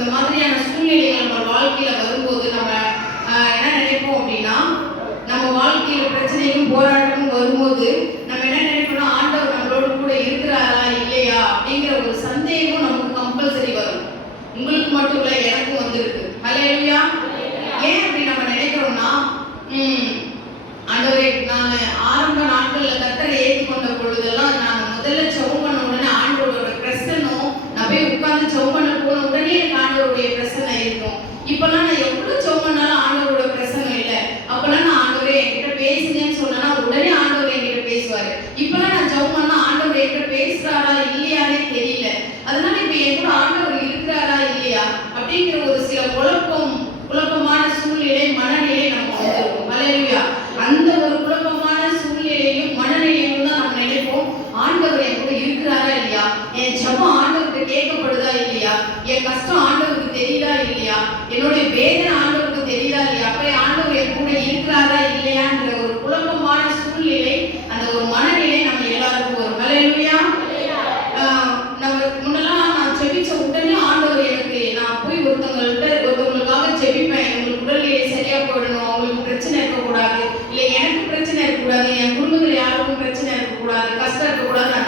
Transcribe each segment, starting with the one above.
இந்த மாதிரியான சூழ்நிலைகள் நம்ம வாழ்க்கையில வரும்போது நம்ம என்ன நினைப்போம் அப்படின்னா நம்ம வாழ்க்கையில பிரச்சனையும் போராட அரசு இருக்கக்கூடாது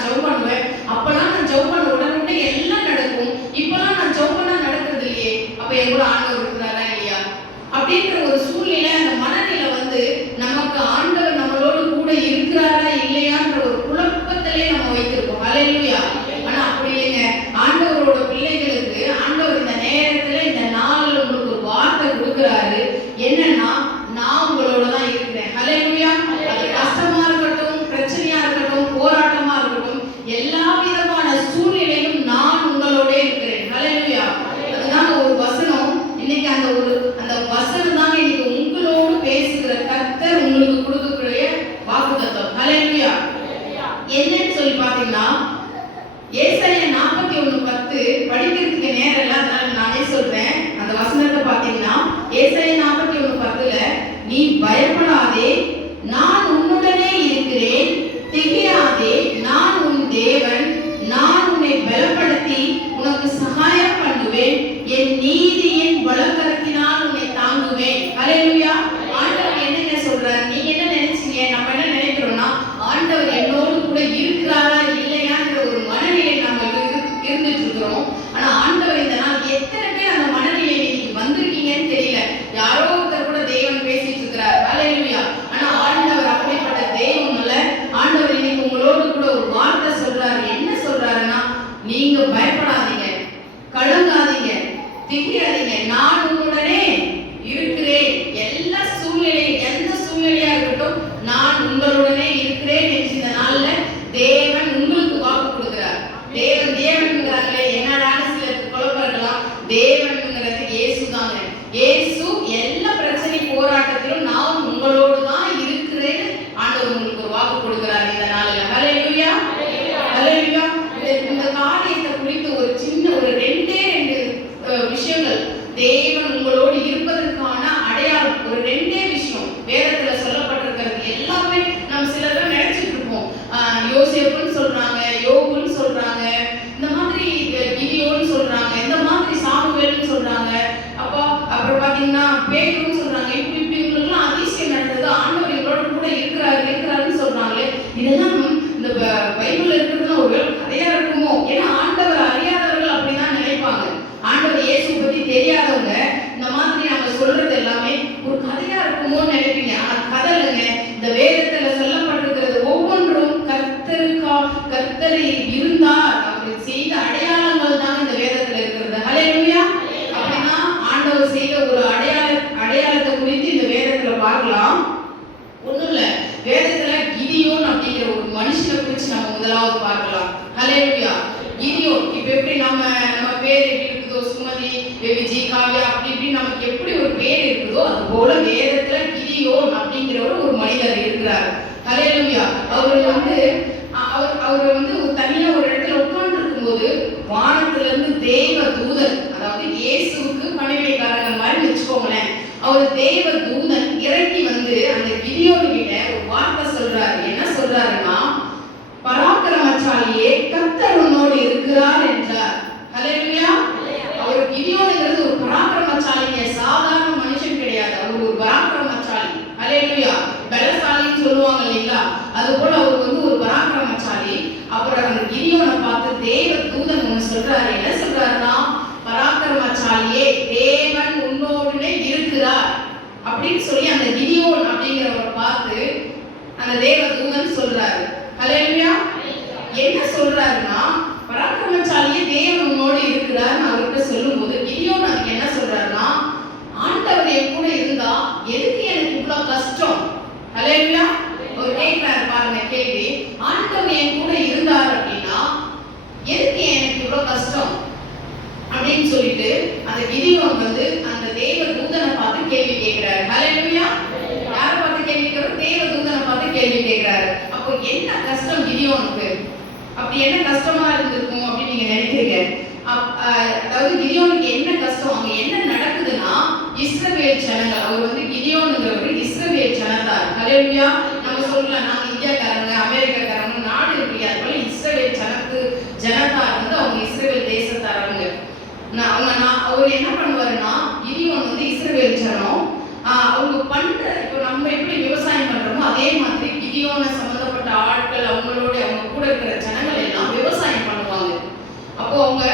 இருக்கிறதோ அது போல வேதத்துல கிரியோன் அப்படிங்கிறவர் ஒரு மனிதர் இருக்கிறார். அலையலுமியா அவர் வந்து அவர் அவர் வந்து தனியா ஒரு இடத்துல உட்கார்ந்து இருக்கும்போது வானத்தை அப்படின்னு சொல்லி அந்த கிடியோன் அப்படிங்கிறவரை பார்த்து அந்த தேவதூதன் சொல்றாரு. ஹலேலுயா என்ன சொல்றாருன்னா பராக்கிரமசாலியே தேவன் உன்னோடு இருக்கிறார்னு அவர்கிட்ட சொல்லும்போது கிடியோன் அதுக்கு என்ன சொல்றாருன்னா ஆண்டவர் என் கூட இருந்தா எதுக்கு எனக்கு இவ்வளவு கஷ்டம்? ஹலேலுயா ஒரு கேட்கிறாரு பாருங்க கேள்வி ஆண்டவர் என் கூட இருந்தார் அப்படின்னா எதுக்கு எனக்கு இவ்வளவு கஷ்டம்? அப்படின்னு சொல்லிட்டு அந்த கிதியோன் வந்து அந்த தேவ தூதனை பார்த்து கேள்வி கேட்கிறாரு. ஹalleluya. யாரை பார்த்து கேள்வி கேட்கிறாரு? தேவ தூதனை பார்த்து கேள்வி கேட்கிறாரு. அப்போ என்ன கஷ்டம் கிதியோனுக்கு? அப்படி என்ன கஷ்டமா இருந்திருக்கும் அப்படின்னு நீங்க நினைக்கிறீங்க? அப்- அதாவது கிதியோனுக்கு என்ன கஷ்டம்? அங்க என்ன நடக்குதுன்னா இஸ்ரவேல் ஜனங்கள் அவர் வந்து கிதியோனுங்கிறவர் இஸ்ரவேல் ஜனத்தார். ஹalleluya. நம்ம சொல்லலாம் நாங்க இந்தியாக்காரங்க அமெரிக்காக்காரங்க நாடு இருக்கு அது போல இஸ்ரவேல் ஜனத்து ஜனத்தார் வந்து அவங்க இஸ்ரவேல் தேசத்தாரவங்க. நான் அவங்க நான் அவர் என்ன பண்ணுவாங்க கிதியோன் வந்து இஸ்ரவேல் ஜனம் ஆஹ் அவங்க பண்ற இப்போ நம்ம எப்படி விவசாயம் பண்றோமோ அதே மாதிரி கிதியோன சம்பந்தப்பட்ட ஆட்கள் அவங்களோட அவங்க கூட இருக்கிற ஜனங்கள் எல்லாம் விவசாயம் பண்ணுவாங்க அப்போ அவங்க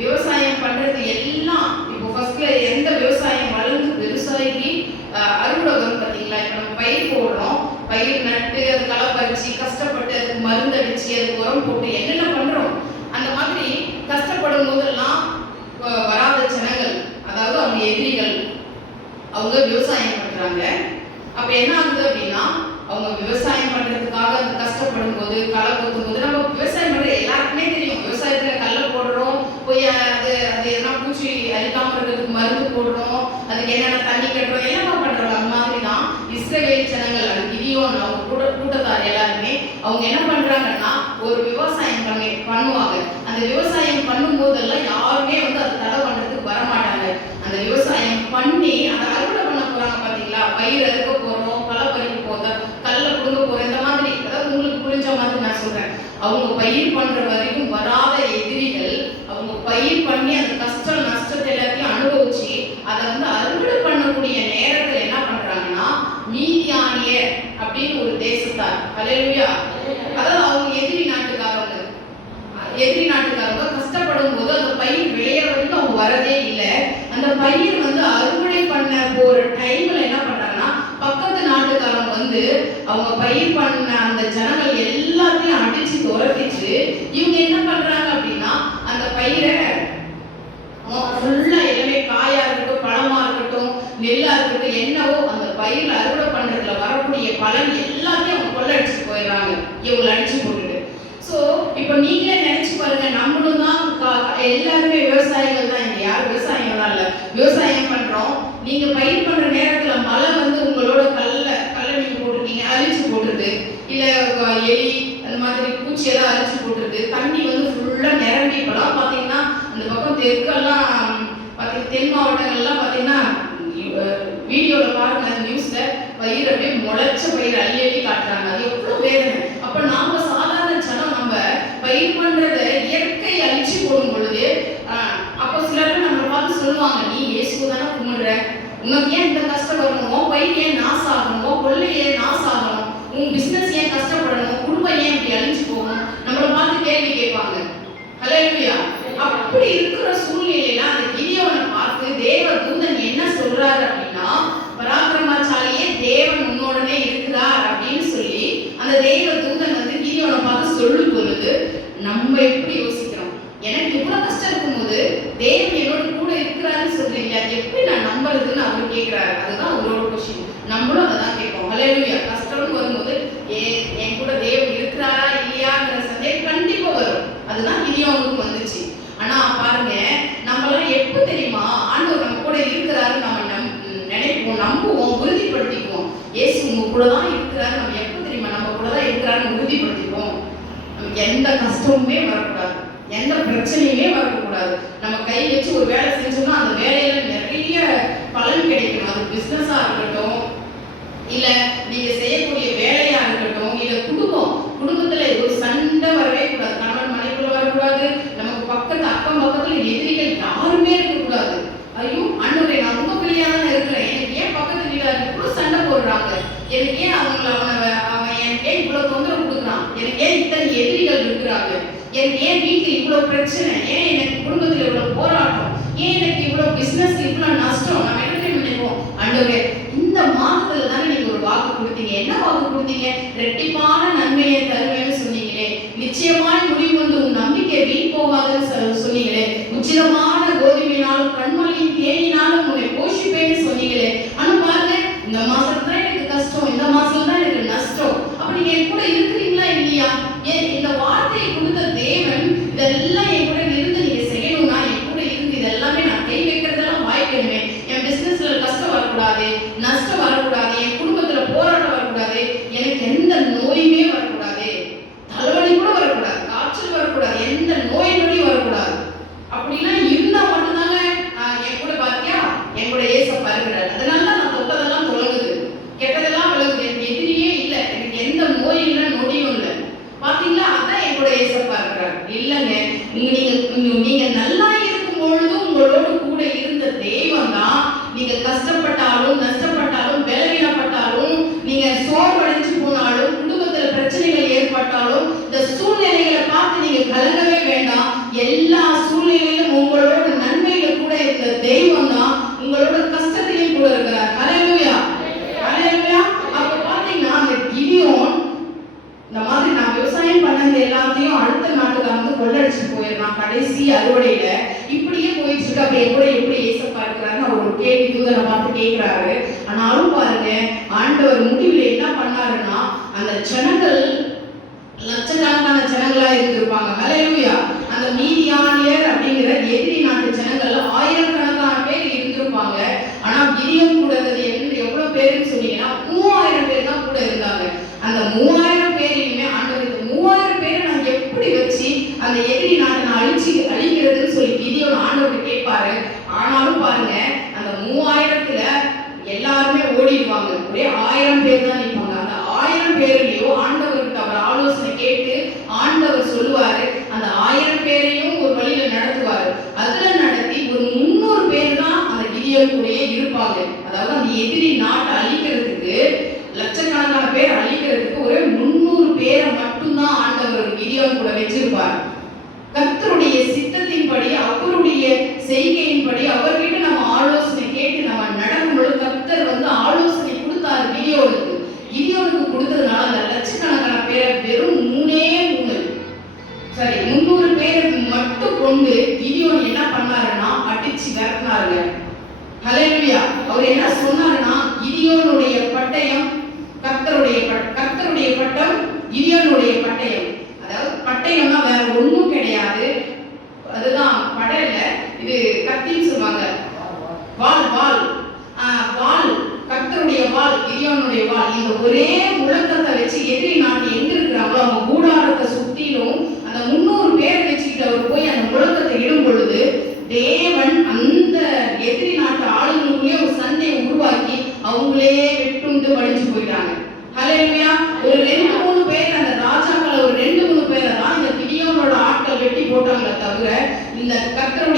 விவசாயம் பண்றது எல்லாம் இப்போ ஃபர்ஸ்ட்ல எந்த விவசாயம் வளர்ந்து விவசாயிக்கு ஆஹ், அறுவடை வரும் பார்த்தீங்களா இப்போ நம்ம பயிர் போடுறோம் பயிர் நட்டு அது களை பறிச்சு கஷ்டப்பட்டு அதுக்கு மருந்து அடிச்சு அதுக்கு உரம் போட்டு என்னென்ன பண்றோம் அந்த மாதிரி கஷ்டப்படும் போதெல்லாம் வ- வராத ஜனங்கள் அதாவது அவங்க எதிரிகள் அவங்க விவசாயம் பண்றாங்க அப்ப என்ன ஆகுது அப்படின்னா அவங்க விவசாயம் பண்றதுக்காக அந்த கஷ்டப்படும் போது களை கொத்தும் போது நம்ம விவசாயம் பண்ற எல்லாருக்குமே தெரியும் விவசாயத்துல கல்ல போடுறோம் போய் அது அது எதனா பூச்சி அழிக்காம இருக்கிறதுக்கு மருந்து போடுறோம் அதுக்கு என்னென்ன தண்ணி கட்டுறோம் எல்லாமே பண்றோம் அந்த மாதிரி தான் இஸ்ரவேல் ஜனங்கள் அது கிதியோன் அவங்க கூட கூட்டத்தார் எல்லாருமே அவங்க என்ன பண்றாங்கன்னா ஒரு விவசாயம் பண்ணி பண்ணுவாங்க அந்த விவசாயம் பண்ணும் போதெல்லாம் யாருமே வந்து அதை தடை பண்றதுக்கு வர மாட்டாங்க அந்த விவசாயம் பண்ணி அந்த அறுவடை பண்ண போறாங்க பாத்தீங்களா? பயிர் அறுக்க போறோம் களை பறிக்க போறோம் கல்ல கொடுக்க போறோம் இந்த மாதிரி. அதாவது உங்களுக்கு புரிஞ்ச மாதிரி நான் சொல்றேன். அவங்க பயிர் பண்ற வரைக்கும் வராத எதிரிகள் அவங்க பயிர் பண்ணி அந்த கஷ்டம் நான் எல்லாத்தையும் அனுபவிச்சு அதை வந்து அறுவடை பண்ணக்கூடிய நேரத்துல என்ன பண்றாங்கன்னா மீதியானியர் அப்படின்னு ஒரு தேசத்தார் ஹalleluya அதாவது அவங்க எதிரி நாட்டுக்காரங்க எதிரி நாட்டுக்காரங்க கஷ்டப்படும் போது அந்த பயிர் விளைய வரைக்கும் அவங்க வரதே இல்லை அந்த பயிர் வந்து அறுவடை பண்ண போற டைம்ல என்ன பண்றாங்கன்னா பக்கத்து நாட்டுக்காரங்க வந்து அவங்க பயிர் பண்ண அந்த ஜனங்கள் எல்லாத்தையும் அடிச்சு துரத்திச்சு இவங்க என்ன பண்றாங்க அப்படின்னா அந்த பயிரை ஃபுல்லா எல்லாமே காயா இருக்கட்டும் பழமா இருக்கட்டும் நெல்லா இருக்கட்டும் என்னவோ அந்த பயிர்ல அறுவடை பண்றதுல வரக்கூடிய பலன் எல்லாத்தையும் அவங்க கொள்ளடிச்சுட்டு போயிடுறாங்க. இவங்களை அடிச்சு போட்டுட்டு. ஸோ இப்போ நீங்களே நினைச்சு பாருங்க நம்மளும் தான் கா- எல்லாருமே விவசாயிகள் தான் இங்க. யாரும் விவசாயம்லாம் இல்லை. விவசாயம் பண்றோம். நீங்க பயிர் பண்ற நேரத்துல மழை வந்து உங்களோட கல்ல கல்ல நீங்க போட்டிருக்கீங்க அழிச்சு போட்டுருது இல்ல அஹ், எலி அந்த மாதிரி பூச்சி எல்லாம் அழிச்சு போட்டுருது தண்ணி வந்து ஃபுல்லா நிரம்பி இப்பெல்லாம் பாத்தீங்கன்னா அந்த பக்கம் தெற்கெல்லாம் பாத்தீங்க தென் மாவட்டங்கள்லாம் பார்த்தீங்கன்னா வீடியோவில் பாருங்க அந்த நியூஸில் பயிர் அப்படியே முளைச்ச பயிர் அள்ளி அள்ளி காட்டுறாங்க. அது எவ்வளோ வேதனை. அப்போ நாம் சாதாரண ஜனம் நம்ம பயிர் பண்ணுறதை இயற்கை அழிச்சு போடும் பொழுது ஆஹ், அப்போ சிலர் நம்ம பார்த்து சொல்லுவாங்க நீ இயேசுவை தானே கும்பிடுற? உனக்கு ஏன் இந்த கஷ்டம் வரணும்? பயிர் ஏன் நாசம் ஆகணும்? கொள்ளை ஏன் நாசம் ஆகணும்? உன் பிஸ்னஸ் ஏன் கஷ்டப்படணும் உன் குடும்பம் ஏன் இப்படி அழிஞ்சு போகணும் நம்மளை பார்த்து கேள்வி கேட்பாங்க ஹalleluya அப்படி இருக்கிற சூழ்நிலையில அந்த கிதியோனை பார்த்து தேவ தூதன் என்ன சொல்றாரு அப்படின்னா பராக்கிரமசாலியே தேவன் உன்னோடனே இருக்கிறார் அப்படின்னு சொல்லி அந்த தேவ வந்து கிதியோனை பார்த்து சொல்லும் பொழுது நம்ம எப்படி யோசிக்கிறோம்? எனக்கு இவ்வளவு கஷ்டம் இருக்கும்போது தேவன் என்னோட கூட இருக்கிறாருன்னு சொல்றீங்க அது எப்படி நான் நம்புறதுன்னு அவர் கேட்கிறாரு. அதுதான் அவரோட கொஸ்டின் நம்மளும் அதை தான் கேட்போம் கஷ்டம்னு வரும்போது சந்தோஷமுமே வரக்கூடாது. எந்த பிரச்சனையுமே வரக்கூடாது. நம்ம கை வச்சு ஒரு வேலை செஞ்சோம்னா அந்த வேலையில நிறைய பலன் கிடைக்கணும் அது பிஸ்னஸாக இருக்கட்டும் இல்லை நீங்கள் பிரச்சனை. ஏன் எனக்கு குடும்பத்தில் இவ்வளவு போராட்டம்? ஏன் எனக்கு இவ்வளவு பிசினஸ் இவ்வளவு நஷ்டம்? நம்ம என்ன நினைப்போம் அண்டவரே இந்த மாதத்துல தானே நீங்க ஒரு வாக்கு கொடுத்தீங்க? என்ன வாக்கு கொடுத்தீங்க? கேள்வி தூதனை பார்த்து கேட்கிறாரு ஆனாலும் பாருங்க ஆண்டவர் முடிவில் என்ன பண்ணாருன்னா அந்த ஜனங்கள் லட்சக்கணக்கான ஜனங்களா இருந்திருப்பாங்க. அலையலுயா அந்த மீதியானியர் அப்படிங்கிற எதிரி நாட்டு ஜனங்கள் ஆயிரக்கணக்கான பேர் இருந்திருப்பாங்க. ஆனா விரியம் கூடது என்று எவ்வளவு பேருன்னு சொன்னீங்கன்னா மூவாயிரம் பேர் தான் கூட இருந்தாங்க. அந்த மூவாயிரம் பேரையுமே ஆண்டவர் மூவாயிரம் பேரை நான் எப்படி வச்சு அந்த எதிரி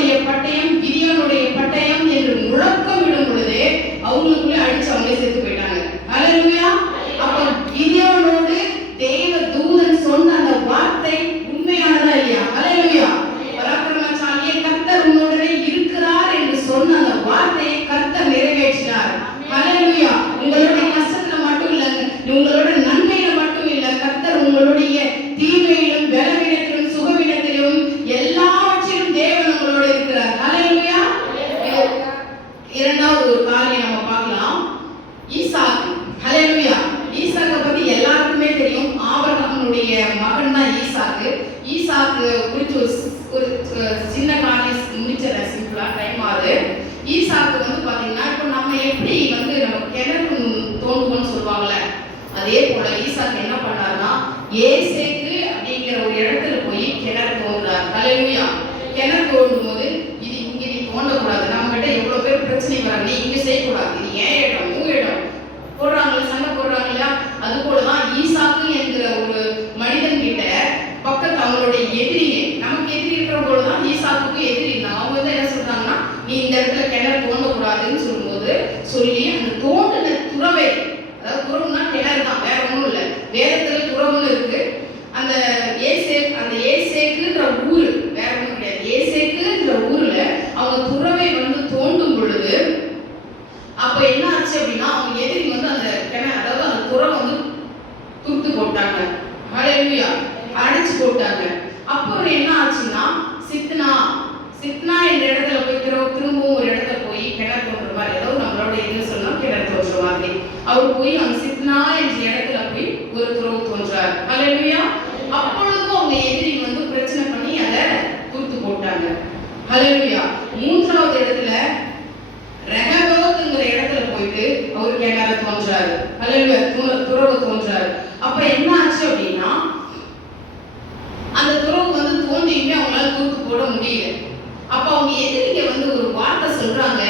பட்டயனுடைய பட்டயம் கிரியனுடைய பட்டயம் என்று முழக்கமிடும் பொழுது அவங்களுக்குள்ளே அடிச்சு அவங்களே செத்து போயிட்டாங்க. அலருமையா Притуз அலையா மூன்றாவது இடத்துல ரெகரோத்துங்கிற இடத்துல போயிட்டு அவர் கேட்டார தோன்றாரு. அலையா துறவு தோன்றாரு. அப்ப என்ன ஆச்சு அப்படின்னா அந்த துறவு வந்து தோன்றியுமே அவங்களால தூக்கு போட முடியல. அப்ப அவங்க எதிரிக்க வந்து ஒரு வார்த்தை சொல்றாங்க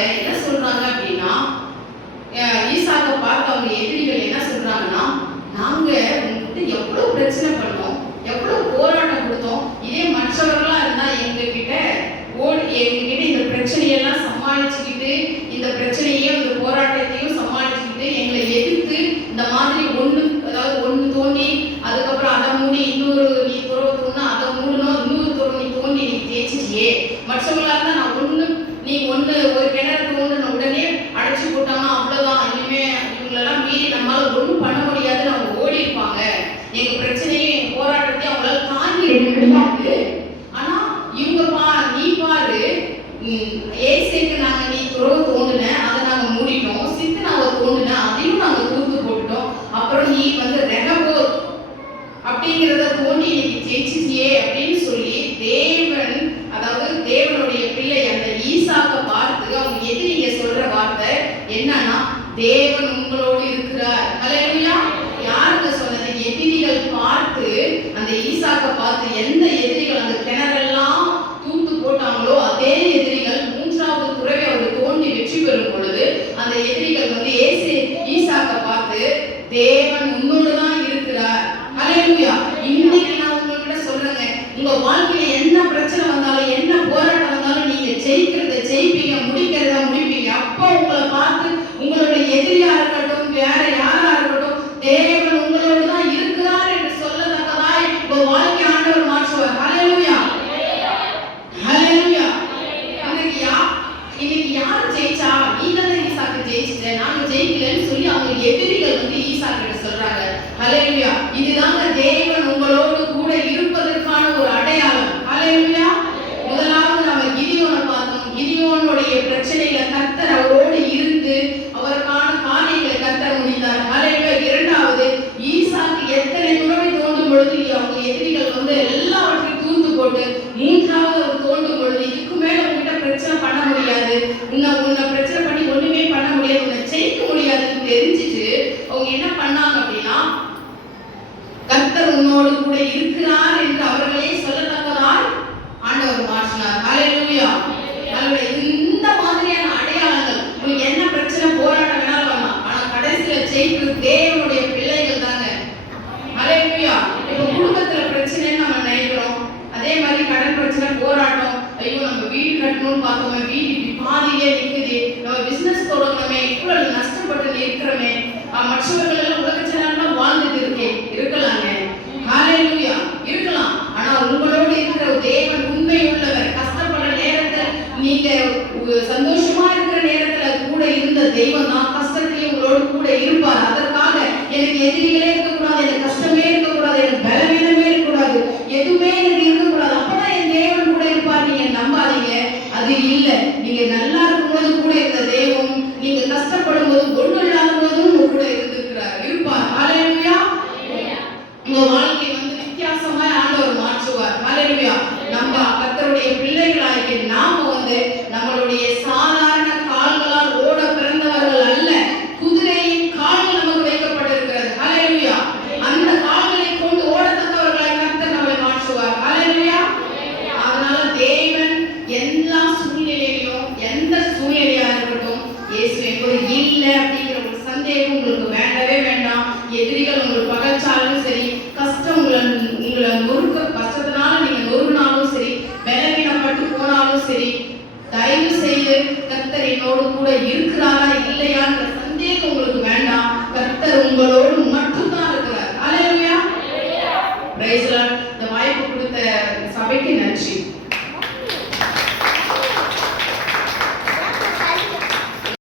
எதிரிகள் வந்து 去哪里你找不 நீங்க சந்தோஷமா இருக்கிற நேரத்துல கூட இருந்த தெய்வம் தான் கஷ்டத்திலேயே உங்களோட கூட இருப்பார். அதற்காக எனக்கு எதிரிகளே இருக்கக்கூடாது எனக்கு கஷ்டமே இருக்கக்கூடாது எனக்கு பலவீனமே இருக்கக்கூடாது. எதுவுமே எனக்கு இருக்கக்கூடாது. அப்பதான் என் தேவன் கூட இருப்பார். நீங்க நம்பாதீங்க. அது இல்லை.